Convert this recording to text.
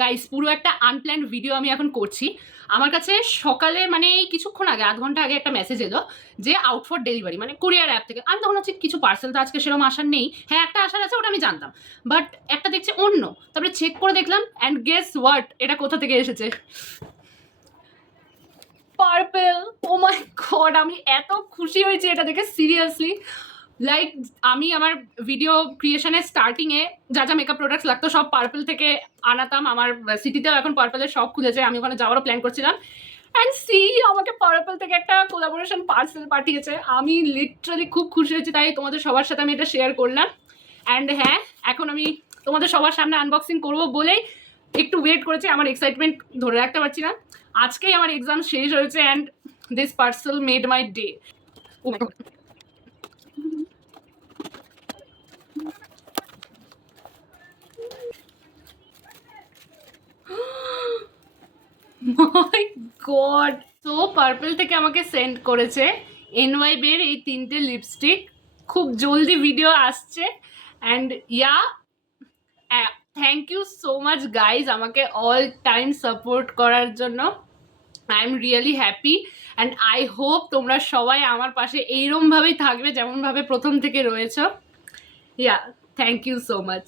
Guys পুরো একটা unplanned video আমি এখন করছি। আমার কাছে সকালে মানে এই কিছুক্ষণ আগে ০.৫ ঘন্টা আগে একটা মেসেজ এলো যে আউট ফর ডেলিভারি, মানে কুরিয়ার অ্যাপ থেকে। আমি তখন হচ্ছে কিছু পার্সেল তো আজকে সেরকম আসার নেই। হ্যাঁ, একটা আসার আছে, ওটা আমি জানতাম, বাট একটা দেখছে অন্য। তারপরে চেক করে দেখলাম, অ্যান্ড গেস হোয়াট, এটা কোথা থেকে এসেছে? পার্পেল। ও মাই গড, আমি এত খুশি হয়েছি এটা দেখে, সিরিয়াসলি। লাইক আমি আমার ভিডিও ক্রিয়েশনের স্টার্টিংয়ে যা যা মেকআপ প্রোডাক্টস লাগতো সব পার্পেল থেকে আনাতাম। আমার সিটিতেও এখন পার্পেলের শপ খুলেছে, আমি ওখানে যাওয়ারও প্ল্যান করছিলাম। অ্যান্ড সি, আমাকে পার্পেল থেকে একটা কোলাবোরেশন পার্সেল পাঠিয়েছে। আমি লিটারালি খুব খুশি হয়েছি, তাই তোমাদের সবার সাথে আমি এটা শেয়ার করলাম। অ্যান্ড হ্যাঁ, এখন আমি তোমাদের সবার সামনে আনবক্সিং করবো বলেই একটু ওয়েট করেছি, আমার এক্সাইটমেন্ট ধরে রাখতে পারছি না। আজকেই আমার এক্সাম শেষ হয়েছে and this parcel made my day. Oh my god, my god. তো পার্পল থেকে আমাকে সেন্ড করেছে এনওয়াই বের এই 3টে লিপস্টিক। খুব জলদি ভিডিও আসছে। And yeah, thank you so much guys আমাকে অল টাইম সাপোর্ট করার জন্য। I am really happy and I hope তোমরা সবাই আমার পাশে এইরমভাবেই থাকবে যেমনভাবে প্রথম থেকে রয়েছ। ইয়া, থ্যাংক ইউ সো মাচ।